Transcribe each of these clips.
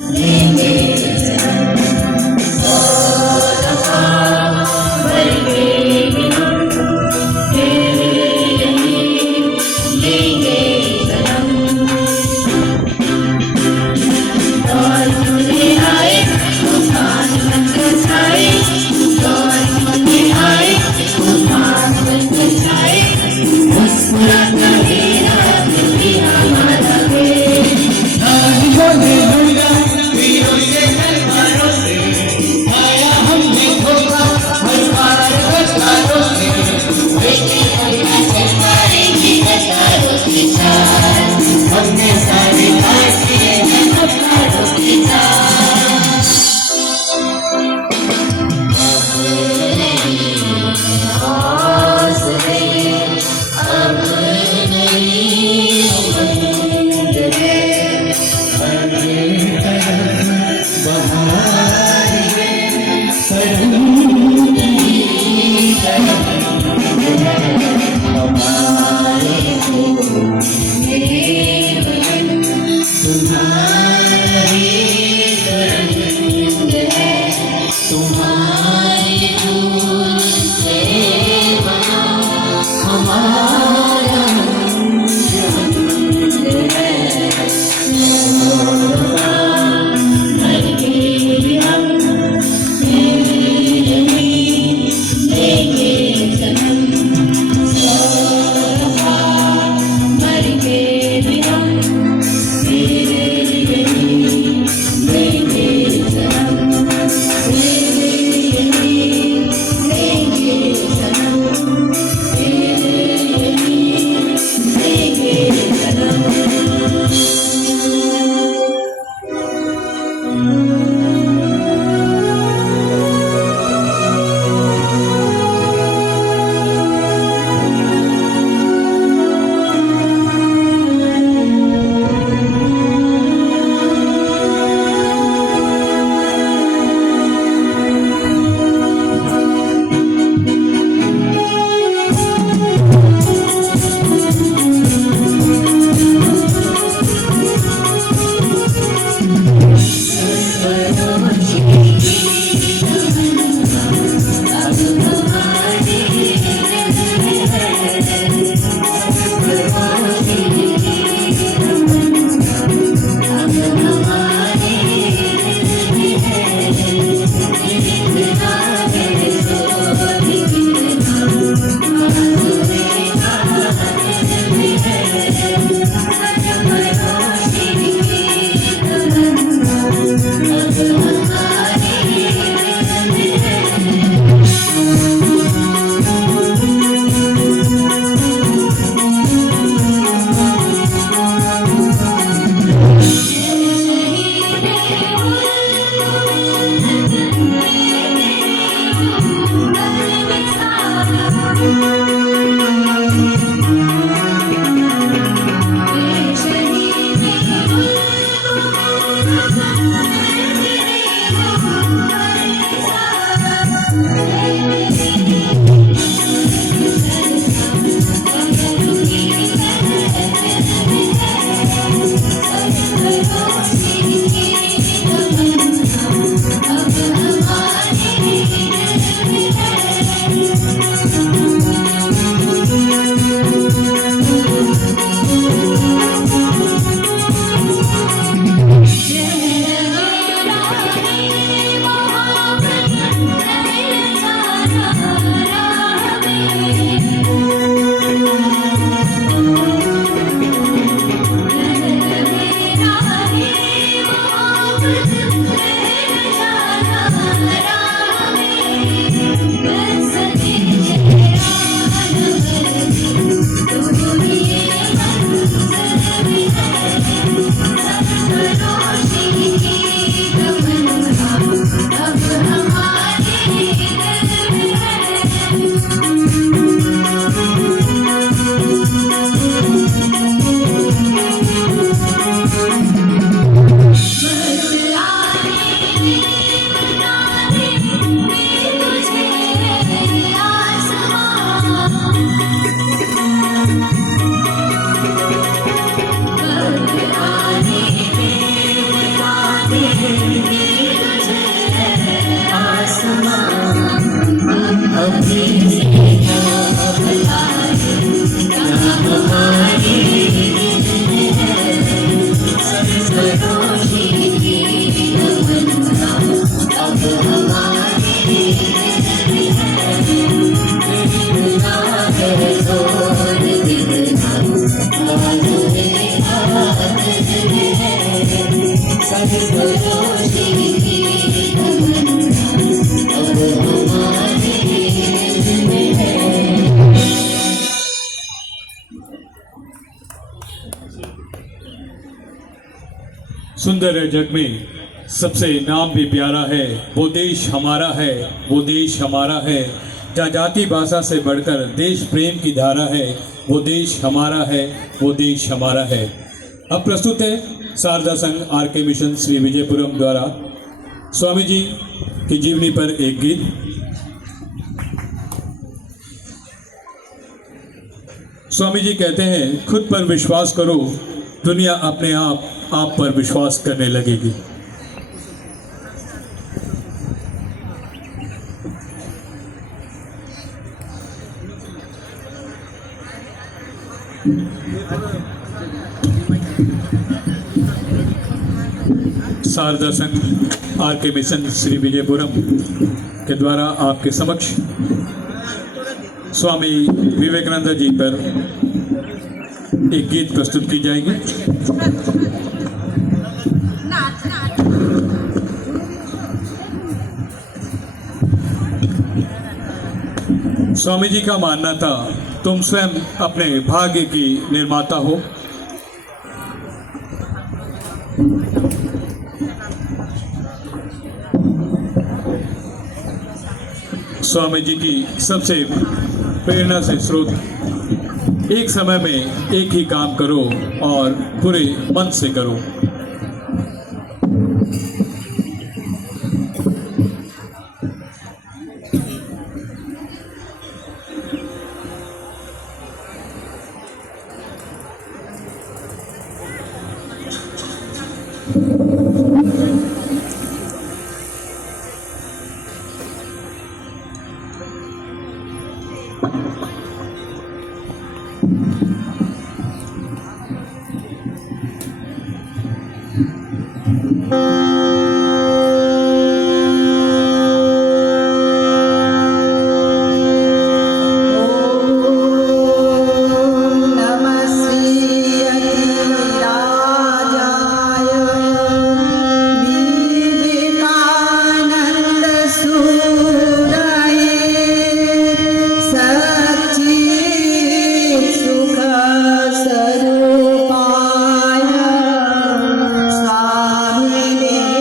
लेंगे जन्म और मरेंगे भी हम तेरे लिए लेंगे जन्म और होने आए तूफान बनकर छाए और होने आए तूफान बनकर छाए मुस्कुराता मेरा दिल भी हमारा है। Hallelujah, we सुंदर जग में सबसे नाम भी प्यारा है, वो देश हमारा है, वो देश हमारा है। जहाँ जाति भाषा से बढ़कर देश प्रेम की धारा है, वो देश हमारा है, वो देश हमारा है। अब प्रस्तुत है शारदा संघ आर.के. मिशन श्री विजयपुरम द्वारा स्वामी जी की जीवनी पर एक गीत। स्वामी जी कहते हैं, खुद पर विश्वास करो, दुनिया अपने आप पर विश्वास करने लगेगी। शारदा संघ आर.के. मिशन श्री विजयपुरम के द्वारा आपके समक्ष स्वामी विवेकानंद जी पर एक गीत प्रस्तुत की जाएगी। स्वामी जी का मानना था, तुम स्वयं अपने भाग्य की निर्माता हो। स्वामी जी की सबसे प्रेरणा से स्रोत, एक समय में एक ही काम करो और पूरे मन से करो। स्वामी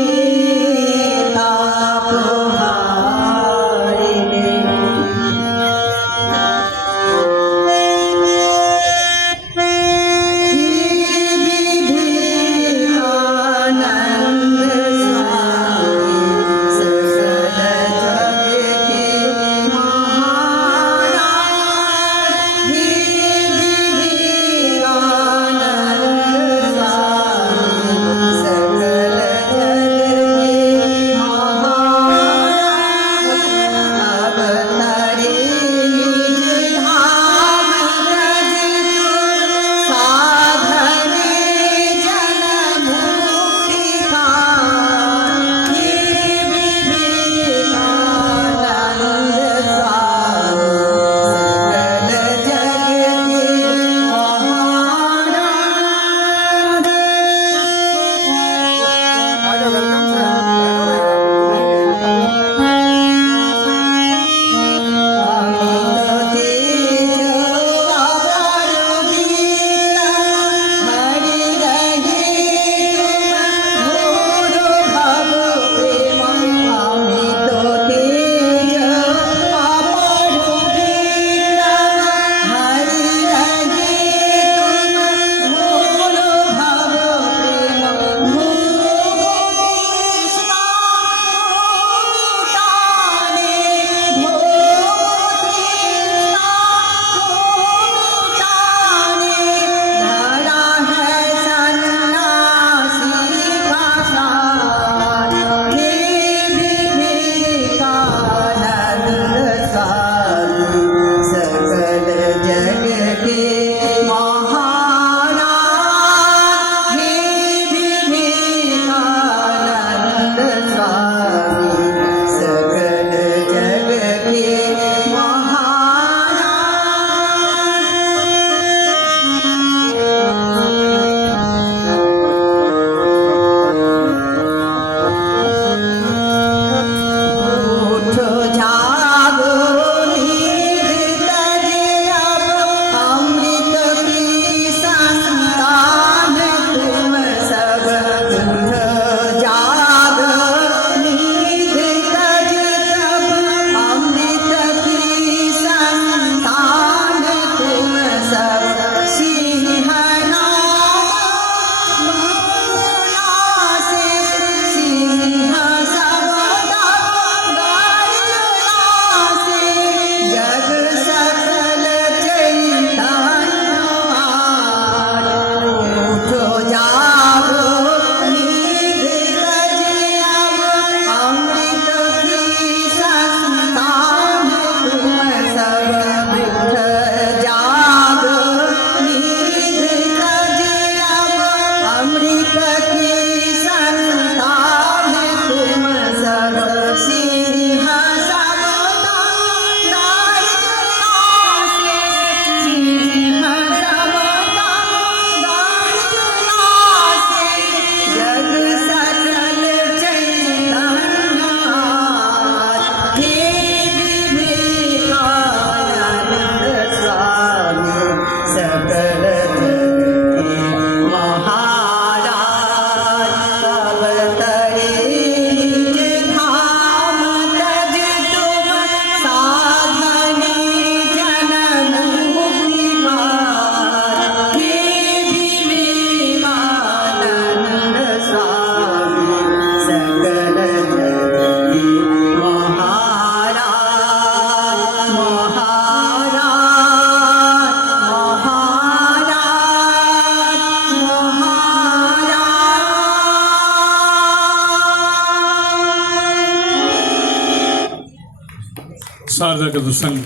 शारदा का संघ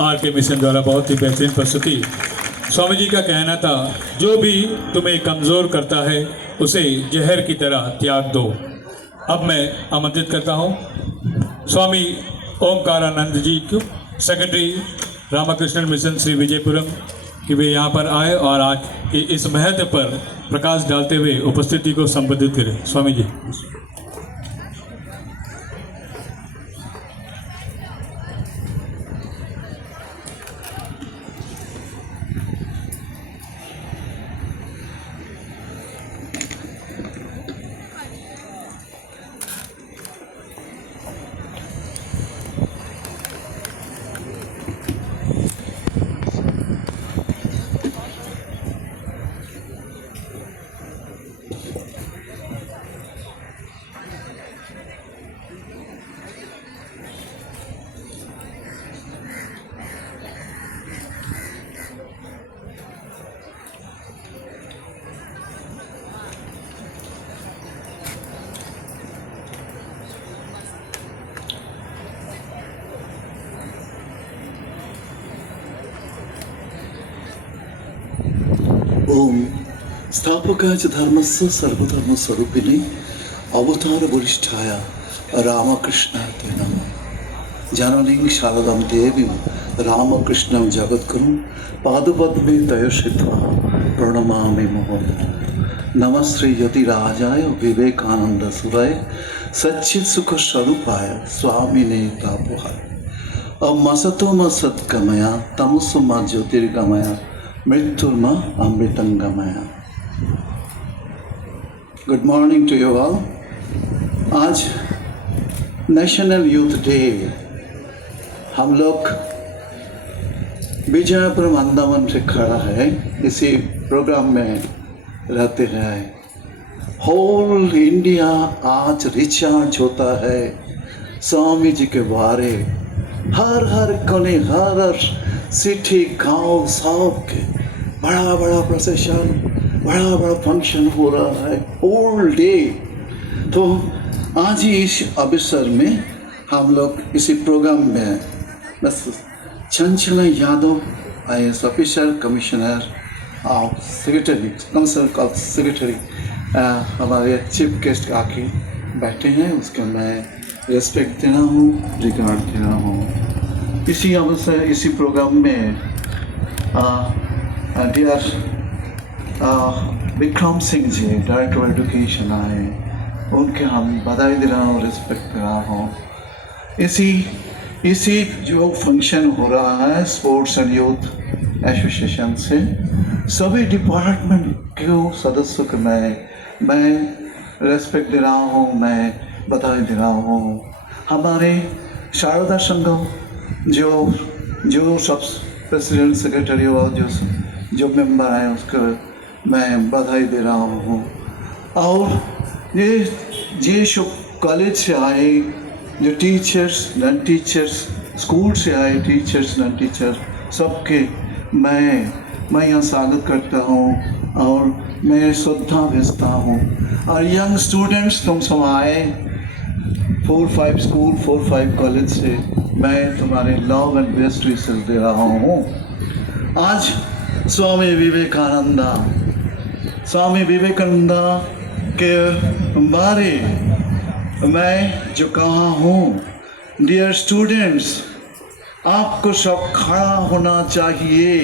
आर के मिशन द्वारा बहुत ही बेहतरीन प्रस्तुति। स्वामी जी का कहना था, जो भी तुम्हें कमज़ोर करता है उसे जहर की तरह त्याग दो। अब मैं आमंत्रित करता हूँ स्वामी ओमकारानंद जी को, सेक्रेटरी रामकृष्ण मिशन श्री विजयपुरम, कि वे यहाँ पर आए और आज के इस महत्व पर प्रकाश डालते हुए उपस्थिति को संबोधित करें। स्वामी जी। ओम स्थापकाय च धर्मस्य सर्वधर्म स्वरूपिणे अवतार वरिष्ठाय रामकृष्णाय ते नमः। जननीं शारदां देवीं रामकृष्णं जगद्गुरुं पादपद्मे तयो श्रित्वा प्रणमामि मुहुर्मुहुः। नमः श्री यतिराजाय विवेकानंद सुराय सच्चित् सुख स्वरूपाय स्वामिने तापहाय। अमसतो मा सद्गमया तमसो मा ज्योतिर्गमया मृत्युर्मा अमृतंगमया। Good morning to you all. आज नेशनल यूथ डे। हम लोग विजयपुरम अंडमान से खड़ा है, इसी प्रोग्राम में रहते हैं। होल इंडिया आज रिचार्ज होता है स्वामी जी के बारे। हर कोने, हर सिटी गांव सब के बड़ा बड़ा प्रोसेशन, बड़ा बड़ा फंक्शन हो रहा है होल डे। तो आज ही इस अवसर में हम लोग इसी प्रोग्राम में बस Chanchala Yadav IAS officer, commissioner of secretary, council of secretary, हमारे चीफ गेस्ट आके बैठे हैं, उसके मैं रेस्पेक्ट देना हूँ, रिगार्ड देना हूँ। इसी अवसर, इसी प्रोग्राम में dear Vikram Singh ji, director education आए, उनके हम बधाई दे रहा हूँ, रिस्पेक्ट दे रहा हूँ। इसी जो फंक्शन हो रहा है स्पोर्ट्स एंड यूथ एसोसिएशन से सभी डिपार्टमेंट के सदस्यों को मैं रेस्पेक्ट दे रहा हूँ, मैं बधाई दे रहा हूँ। हमारे शारदा संघ जो सब प्रेसिडेंट, सेक्रेटरी और जो मेंबर हैं उसको मैं बधाई दे रहा हूँ। और ये सब कॉलेज से आए, जो टीचर्स, नॉन टीचर्स, स्कूल से आए टीचर्स, नॉन टीचर्स, सबके मैं यहाँ स्वागत करता हूँ और मैं श्रद्धा भेजता हूँ। और यंग स्टूडेंट्स, तुम सब आए 4-5 स्कूल, 4-5 कॉलेज से, मैं तुम्हारे लव एंड बेस्ट विशेस दे रहा हूँ। आज स्वामी विवेकानंद के बारे मैं जो कहा हूँ, डियर स्टूडेंट्स, आपको सब खड़ा होना चाहिए।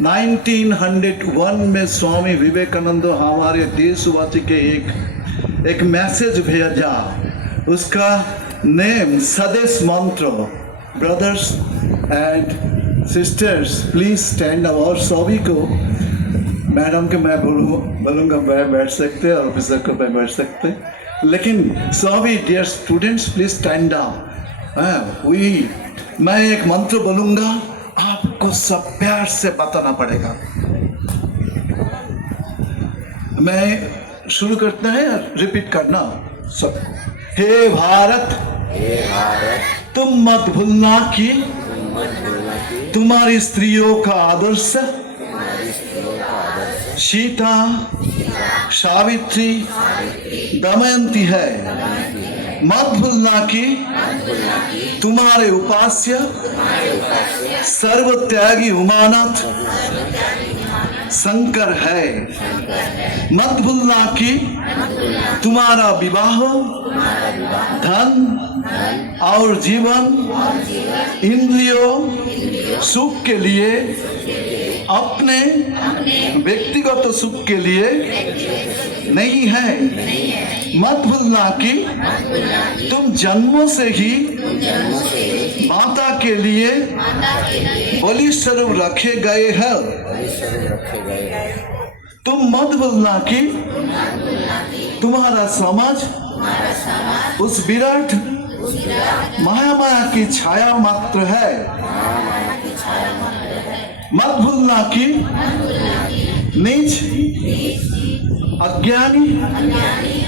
1901 में स्वामी विवेकानंद हमारे देशवासी के एक मैसेज भेजा, उसका नेम स्वदेश मंत्र। Brothers and sisters please stand up. और सभी को, मैडम के मैं बोलूँगा बैठ सकते और ऑफिसर को बैठ सकते, लेकिन सभी dear students please stand up. मैं एक मंत्र बोलूँगा, आपको सब प्यार से बताना पड़ेगा। मैं शुरू करते हैं, रिपीट करना सब। हे भारत, तुम मत भूलना कि तुम्हारी स्त्रियों का आदर्श सीता, सावित्री, दमयंती है। मत भूलना कि तुम्हारे उपास्य सर्वत्यागी उमानत शंकर है। मत भूलना कि तुम्हारा विवाह धन और जीवन इंद्रियों सुख के लिए, अपने व्यक्तिगत सुख के लिए नहीं है। मत भूलना कि तुम जन्मों से ही माता के लिए बलि स्वरूप रखे गए हैं। तुम मत भूलना कि तुम्हारा समाज उस विराट महामाया की छाया मात्र है। मत भूलना कि नीच, अज्ञानी,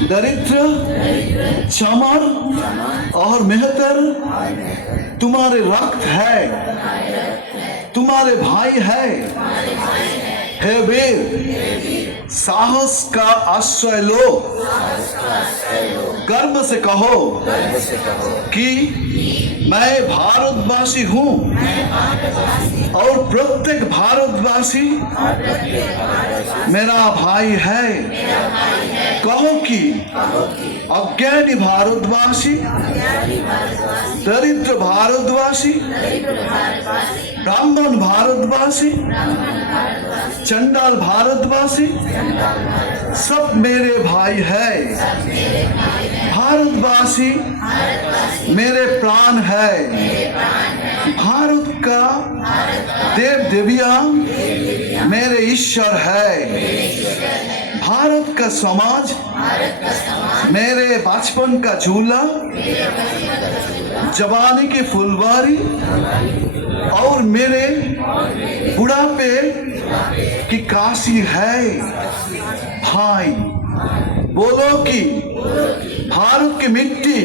दरिद्र, चमर और मेहतर तुम्हारे रक्त है, तुम्हारे भाई है। हे वीर, साहस का आश्रय लो, गर्व से कहो कि मैं भारतवासी हूँ और प्रत्येक भारतवासी मेरा भाई है। कहो कि अज्ञानी भारतवासी, दरिद्र भारतवासी, ब्राह्मण भारतवासी, चंडाल भारतवासी सब मेरे भाई है। भारतवासी मेरे प्राण है। भारत का देव देवियां मेरे ईश्वर है। भारत का समाज मेरे बचपन का झूला, जवानी की फुलवारी और मेरे बुढ़ापे की काशी है। भाई बोलो कि भारत की मिट्टी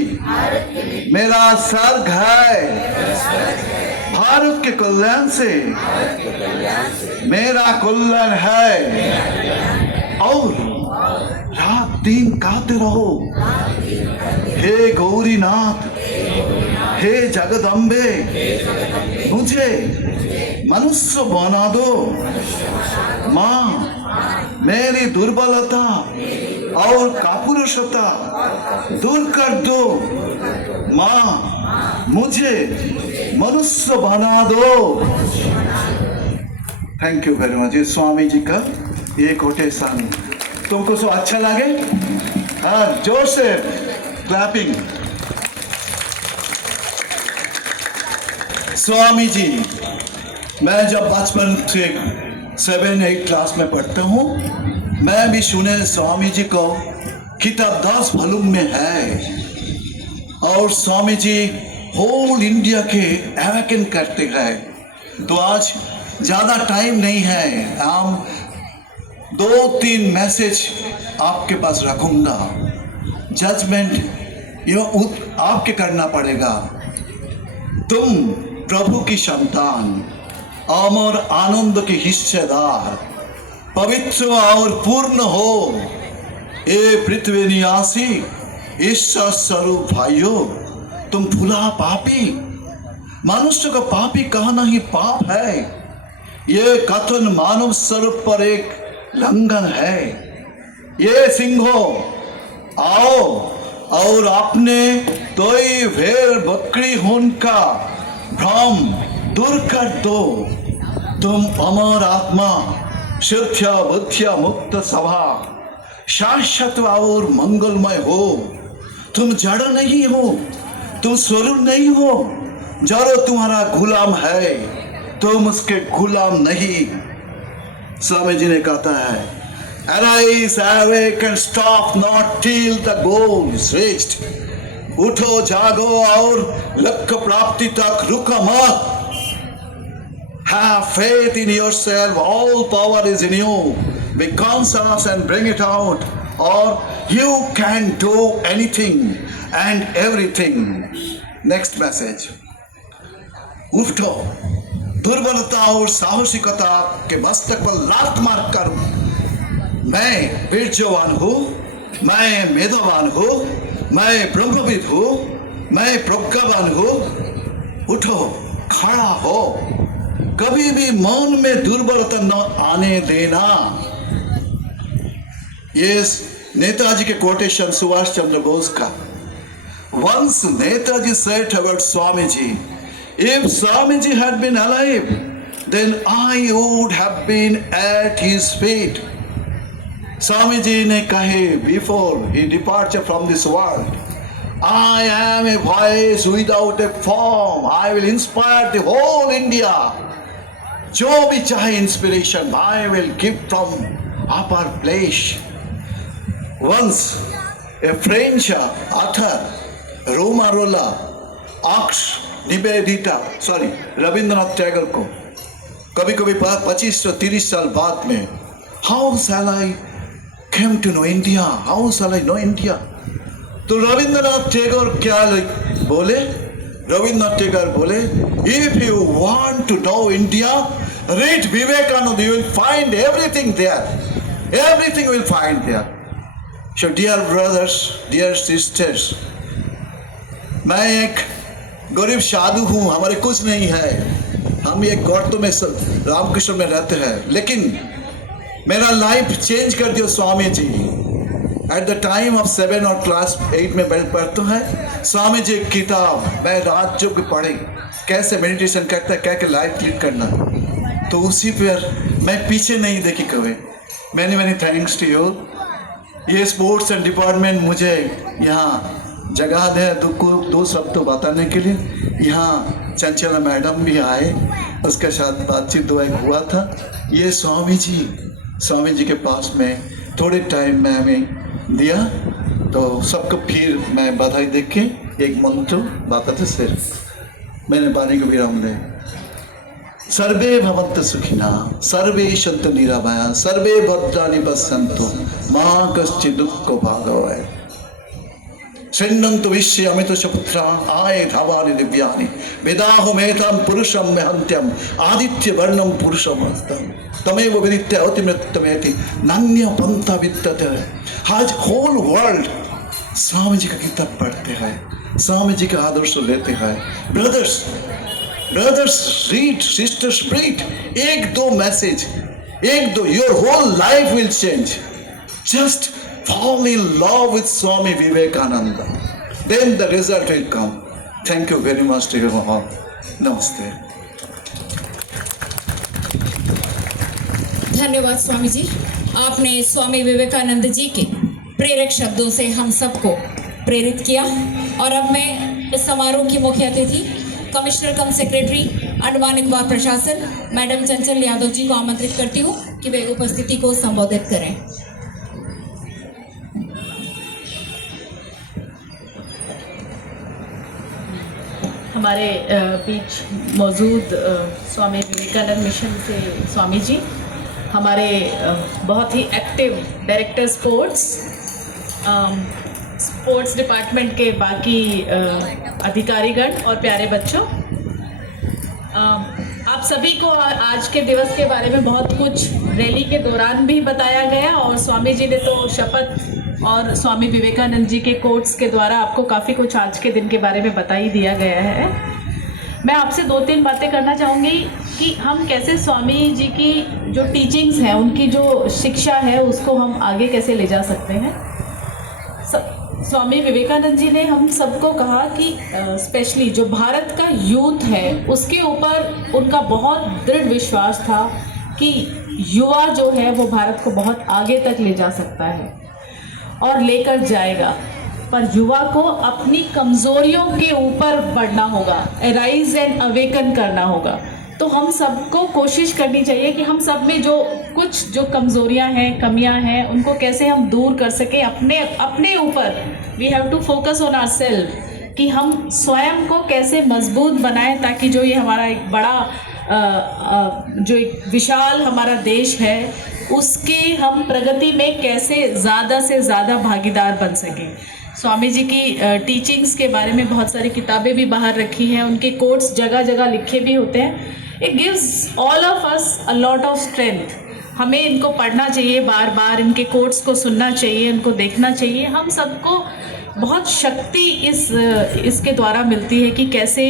मेरा स्वर्ग है। भारत के कल्याण से मेरा कल्याण है। और रात दिन गाते रहो, हे गौरीनाथ, हे जगदम्बे, मुझे मनुष्य बना दो। माँ, मेरी दुर्बलता और कापुरुषता दूर कर दो। माँ, मुझे मनुष्य बना दो। Thank you very much. Swami ji का ये कोटेशन तुमको सो अच्छा लगे? हाँ, जोर से क्लैपिंग। स्वामी जी, मैं जब बचपन से 7-8 क्लास में पढ़ता हूँ, मैं भी सुने स्वामी जी को किताब 10 वॉल्यूम में है। और स्वामी जी होल इंडिया के एवेकन करते हैं। तो आज ज़्यादा टाइम नहीं है, हम 2-3 मैसेज आपके पास रखूंगा। जजमेंट आपके करना पड़ेगा। तुम प्रभु की संतान, अमर आनंद के हिस्सेदार, पवित्र और पूर्ण हो। ये पृथ्वी निवासी ईश्वर स्वरूप भाइयों, तुम भूला पापी। मनुष्य का पापी कहना ही पाप है। ये कथन मानव स्वरूप पर एक लंघन है। ये सिंहो आओ और अपने तोई भेड़ बकरी होन का भ्रम दूर कर दो। तुम अमर आत्मा, शुद्ध बुद्ध मुक्त स्वभाव, शाश्वत और मंगलमय हो। तुम जड़ नहीं हो, तुम स्वरूप नहीं हो। जड़ तुम्हारा गुलाम है, तुम उसके गुलाम नहीं। स्वामी जी ने कहता है, Arise, awake and stop not till the goal is reached. उठो, जागो और लक्ष्य प्राप्ति तक रुको मत। Have faith in yourself. All power is in you. Be conscious and bring it out, or you can do anything and everything. Next message. उठो, दुर्बलता और साहसिकता के मस्तक पर लात मारकर मैं वीर्यवान हूँ, मैं मेधावान हूँ, मैं ब्रह्मविद हूँ, मैं प्रज्ञावान हूँ। उठो, खड़ा हो, कभी भी मन में दुर्बलता न आने देना। ये नेताजी के कोटेशन सुभाष चंद्र बोस का। Once Netaji said about Swamiji, if Swamiji had been alive, then I would have been at his feet. Swamiji ne kahe before he departure from this world, I am a voice without a form. I will inspire the whole India. जो भी चाहे inspiration, I will give from upper place. Once a French author, Romain Rolland अक्ष निवेदिता रविंद्रनाथ टैगोर को कभी कभी 25-30 साल बाद में how shall I came to know India, how shall I know India, तो रविंद्रनाथ टैगोर क्या बोले? रविंद्रनाथ टैगोर बोले, if you want to know India, read Vivekananda, you will find everything there, everything will find there. So dear brothers, dear sisters, मैं एक गरीब साधु हूँ, हमारे कुछ नहीं है, हम एक गौड़ में रामकृष्ण में रहते हैं, लेकिन मेरा लाइफ चेंज कर दिया Swami ji. At the time of 7 और क्लास 8 में पढ़ता है स्वामी जी की किताब, मैं रात जो पढ़ी कैसे मेडिटेशन करता है, क्या लाइफ लीड करना, तो उसी पर मैं पीछे नहीं देखी कभी। Many thanks to you. ये स्पोर्ट्स एंड डिपार्टमेंट मुझे यहाँ जगह दे दो शब्द तो बताने के लिए। यहाँ चंचला मैडम भी आए, उसके साथ बातचीत दुआ हुआ था। ये स्वामी जी के पास में थोड़े टाइम में हमें दिया, तो सबको फिर मैं बधाई दे के एक मंत्र बताते सिर्फ मैंने बानी को विराम दे। सर्वे भवन्तु सुखिनः, सर्वे सन्तु निरामयाः, सर्वे भद्राणि पश्यन्तु मा कश्चित् दुःखो भाग्भवेत्। शृण्वन्तु विश्वे अमितो शपुत्रा आये धावानि दिव्यानि वेदाहमेतां पुरुषं महन्त्यम् आदित्य वर्णं पुरुषमस्तं तमेव विदित्य अतिमृत्यमेति नान्य पंथा विद्यते। आज होल वर्ल्ड स्वामी जी का किताब पढ़ते हैं, स्वामी जी का आदर्श लेते हैं। ब्रदर्स रीड, सिस्टर्स रीड, एक दो मैसेज, एक दो, your whole life will change. Just fall in love with Swami Vivekananda, then the result will come. Thank you very much to you all. Namaste. धन्यवाद स्वामी जी, आपने स्वामी विवेकानंद जी के प्रेरक शब्दों से हम सबको प्रेरित किया। और अब मैं इस समारोह की मुख्य अतिथि कमिश्नर कम सेक्रेटरी अंडमान निकोबार प्रशासन मैडम चंचल यादव जी को आमंत्रित करती हूँ कि वे उपस्थिति को संबोधित करें। हमारे बीच मौजूद स्वामी विवेकानंद मिशन से स्वामी जी, हमारे बहुत ही एक्टिव डायरेक्टर स्पोर्ट्स डिपार्टमेंट के बाकी अधिकारीगण और प्यारे बच्चों, आप सभी को आज के दिवस के बारे में बहुत कुछ रैली के दौरान भी बताया गया और स्वामी जी ने तो शपथ और स्वामी विवेकानंद जी के कोट्स के द्वारा आपको काफ़ी कुछ आज के दिन के बारे में बता ही दिया गया है। मैं आपसे 2-3 बातें करना चाहूँगी कि हम कैसे स्वामी जी की जो टीचिंग्स हैं, उनकी जो शिक्षा है, उसको हम आगे कैसे ले जा सकते हैं। स्वामी विवेकानंद जी ने हम सबको कहा कि स्पेशली जो भारत का यूथ है, उसके ऊपर उनका बहुत दृढ़ विश्वास था कि युवा जो है वो भारत को बहुत आगे तक ले जा सकता है और लेकर जाएगा, पर युवा को अपनी कमज़ोरियों के ऊपर बढ़ना होगा, राइज एंड अवेकन करना होगा। तो हम सबको कोशिश करनी चाहिए कि हम सब में जो कमज़ोरियां हैं, कमियां हैं, उनको कैसे हम दूर कर सकें अपने ऊपर। We have to focus on ourselves कि हम स्वयं को कैसे मजबूत बनाएं, ताकि जो ये हमारा एक बड़ा जो एक विशाल हमारा देश है, उसके हम प्रगति में कैसे ज़्यादा से ज़्यादा भागीदार बन सकें। स्वामी जी की टीचिंग्स के बारे में बहुत सारी किताबें भी बाहर रखी हैं, उनके कोट्स जगह जगह लिखे भी होते हैं। It gives all of us a lot of strength. हमें इनको पढ़ना चाहिए, बार बार इनके कोट्स को सुनना चाहिए, इनको देखना चाहिए। हम सबको बहुत शक्ति इसके द्वारा मिलती है कि कैसे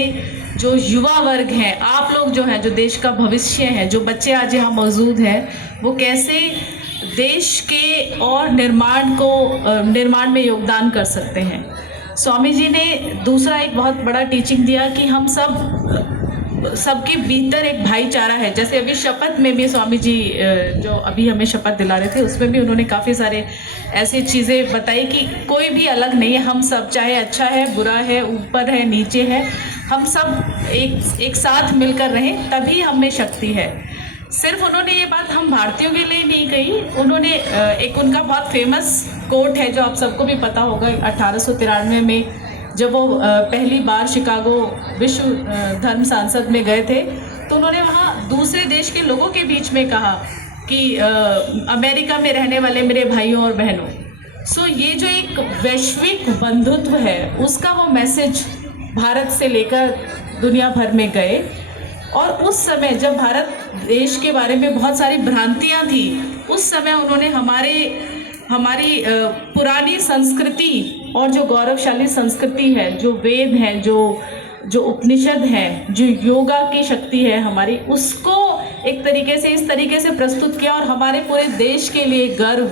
जो युवा वर्ग है, आप लोग जो हैं, जो देश का भविष्य है, जो बच्चे आज यहाँ मौजूद हैं, वो कैसे देश के और निर्माण में योगदान कर सकते हैं। स्वामी जी ने दूसरा एक बहुत बड़ा टीचिंग दिया कि हम सबके भीतर एक भाईचारा है। जैसे अभी शपथ में भी स्वामी जी जो अभी हमें शपथ दिला रहे थे, उसमें भी उन्होंने काफ़ी सारे ऐसी चीज़ें बताई कि कोई भी अलग नहीं है, हम सब, चाहे अच्छा है, बुरा है, ऊपर है, नीचे है, हम सब एक साथ मिलकर रहें, तभी हम में शक्ति है। सिर्फ उन्होंने ये बात हम भारतीयों के लिए नहीं कही, उन्होंने एक उनका बहुत फेमस कोट है जो आप सबको भी पता होगा। 1893 में जब वो पहली बार शिकागो विश्व धर्म संसद में गए थे, तो उन्होंने वहाँ दूसरे देश के लोगों के बीच में कहा कि अमेरिका में रहने वाले मेरे भाइयों और बहनों। सो ये जो एक वैश्विक बंधुत्व है, उसका वो मैसेज भारत से लेकर दुनिया भर में गए। और उस समय जब भारत देश के बारे में बहुत सारी भ्रांतियाँ थी, उस समय उन्होंने हमारी पुरानी संस्कृति और जो गौरवशाली संस्कृति है, जो वेद हैं, जो उपनिषद हैं, जो योगा की शक्ति है हमारी, उसको एक तरीके से इस तरीके से प्रस्तुत किया और हमारे पूरे देश के लिए गर्व,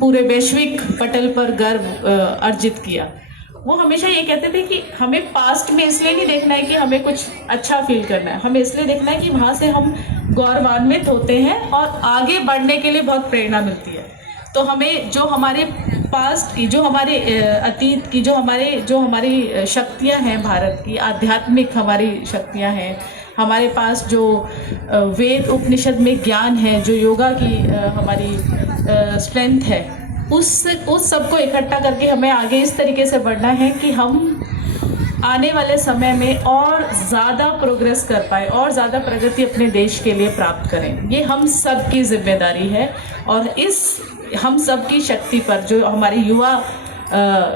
पूरे वैश्विक पटल पर गर्व अर्जित किया। वो हमेशा ये कहते थे कि हमें पास्ट में इसलिए नहीं देखना है कि हमें कुछ अच्छा फील करना है, हमें इसलिए देखना है कि वहाँ से हम गौरवान्वित होते हैं और आगे बढ़ने के लिए बहुत प्रेरणा मिलती है। तो हमें जो हमारे पास्ट की, जो हमारे अतीत की, जो हमारी शक्तियाँ हैं, भारत की आध्यात्मिक हमारी शक्तियाँ हैं, हमारे पास जो वेद उपनिषद में ज्ञान है, जो योगा की हमारी स्ट्रेंथ है, उस सबको इकट्ठा करके हमें आगे इस तरीके से बढ़ना है कि हम आने वाले समय में और ज़्यादा प्रोग्रेस कर पाए और ज़्यादा प्रगति अपने देश के लिए प्राप्त करें। ये हम सब की जिम्मेदारी है और इस हम सब की शक्ति पर, जो हमारी युवा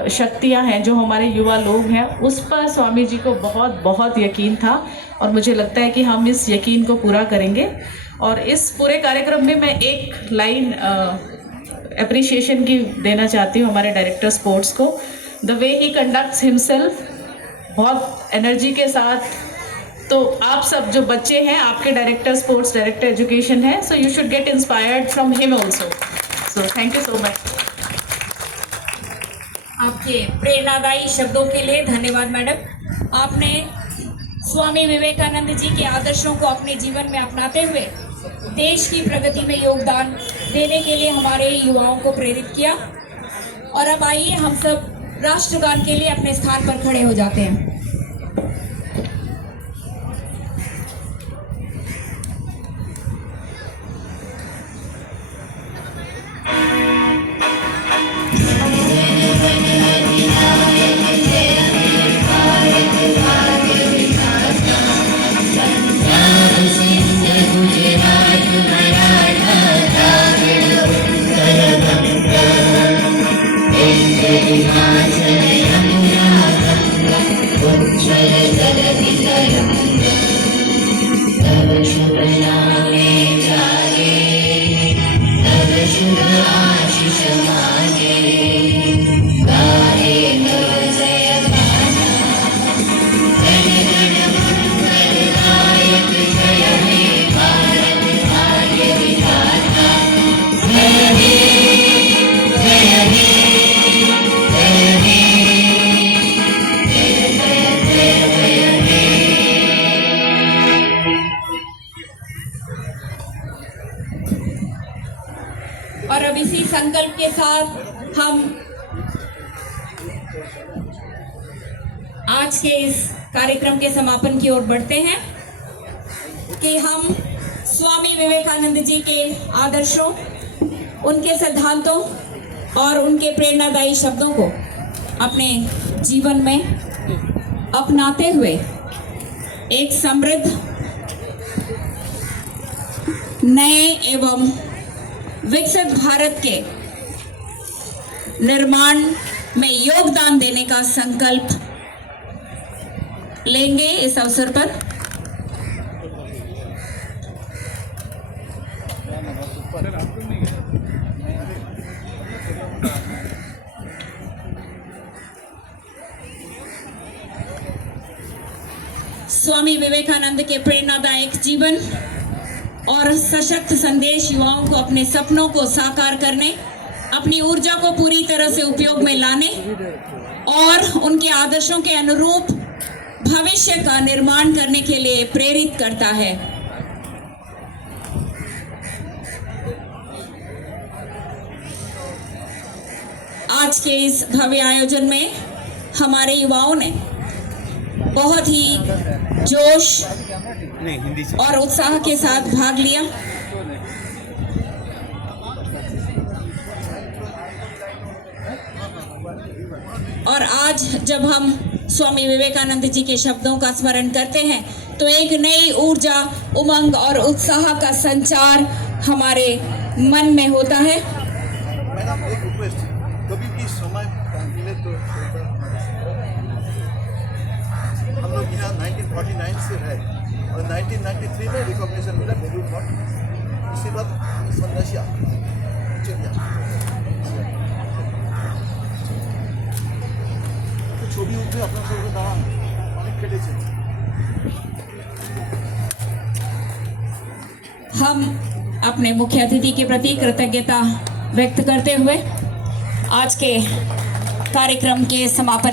शक्तियाँ हैं, जो हमारे युवा लोग हैं, उस पर स्वामी जी को बहुत बहुत यकीन था और मुझे लगता है कि हम इस यकीन को पूरा करेंगे। और इस पूरे कार्यक्रम में मैं एक लाइन अप्रिशिएशन की देना चाहती हूँ हमारे डायरेक्टर स्पोर्ट्स को। The way he conducts himself, बहुत एनर्जी के साथ। तो आप सब जो बच्चे हैं, आपके डायरेक्टर स्पोर्ट्स, डायरेक्टर एजुकेशन है, so you should get inspired from him also. So thank you so much. आपके प्रेरणादायी शब्दों के लिए धन्यवाद मैडम। आपने स्वामी विवेकानंद जी के आदर्शों को अपने जीवन में अपनाते हुए देश की प्रगति में योगदान देने के लिए हमारे युवाओं को प्रेरित किया। और अब आइए हम सब राष्ट्रगान के लिए अपने स्थान पर खड़े हो जाते हैं। और अब इसी संकल्प के साथ हम आज के इस कार्यक्रम के समापन की ओर बढ़ते हैं कि हम स्वामी विवेकानंद जी के आदर्शों, उनके सिद्धांतों और उनके प्रेरणादायी शब्दों को अपने जीवन में अपनाते हुए एक समृद्ध, नए एवं विकसित भारत के निर्माण में योगदान देने का संकल्प लेंगे। इस अवसर पर स्वामी विवेकानंद के प्रेरणादायक जीवन और सशक्त संदेश युवाओं को अपने सपनों को साकार करने, अपनी ऊर्जा को पूरी तरह से उपयोग में लाने और उनके आदर्शों के अनुरूप भविष्य का निर्माण करने के लिए प्रेरित करता है। आज के इस भव्य आयोजन में हमारे युवाओं ने बहुत ही जोश और उत्साह के साथ भाग लिया। और आज जब हम स्वामी विवेकानंद जी के शब्दों का स्मरण करते हैं तो एक नई ऊर्जा, उमंग और उत्साह का संचार हमारे मन में होता है। मैडम एक रिक्वेस्ट, कभी भी समय मिले तो हम लोग यहाँ 1949 से रहे और 1993 में रिकॉग्निशन मिला बेलूर मठ। उसके बाद सन्यासी ছবি উঠে আপনার সঙ্গে দাঁড়ান, অনেক কেটেছে। हम अपने मुख्य अतिथि के प्रति कृतज्ञता व्यक्त करते हुए आज के कार्यक्रम के समापन